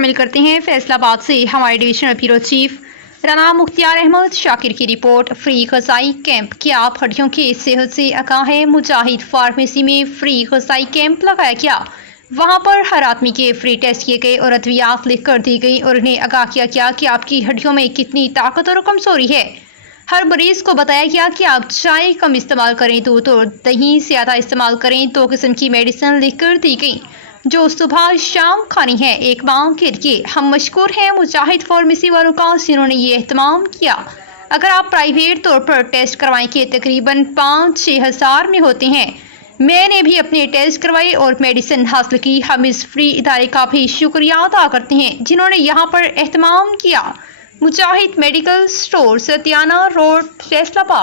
شامل کرتے ہیں فیصل آباد سے ہمارے ڈویژنل بیورو چیف رانا مختار احمد شاکر کی رپورٹ۔ فری غذائی کیمپ، کیا آپ ہڈیوں کی صحت سے آگاہ ہیں؟ مجاہد فارمیسی میں فری غذائی کیمپ لگایا گیا۔ وہاں پر ہر آدمی کے فری ٹیسٹ کیے گئے اور ادویات لکھ کر دی گئی اور انہیں آگاہ کیا گیا کہ آپ کی ہڈیوں میں کتنی طاقت اور کمزوری ہے۔ ہر مریض کو بتایا گیا کہ آپ چائے کم استعمال کریں، دودھ اور دہی زیادہ استعمال کریں۔ 2 قسم کی میڈیسن لکھ کر دی گئی جو صبح شام کھانی ہے۔ ایک ماہ کے لیے ہم مشکور ہیں مجاہد فارمیسی والوں کا جنہوں نے یہ اہتمام کیا۔ اگر آپ پرائیویٹ طور پر ٹیسٹ کروائیں کہ تقریباً 5-6 ہزار میں ہوتے ہیں، میں نے بھی اپنے ٹیسٹ کروائے اور میڈیسن حاصل کی۔ ہم اس فری ادارے کا بھی شکریہ ادا کرتے ہیں جنہوں نے یہاں پر اہتمام کیا۔ مجاہد میڈیکل سٹور، ستیانہ روڈ، فیصل آباد۔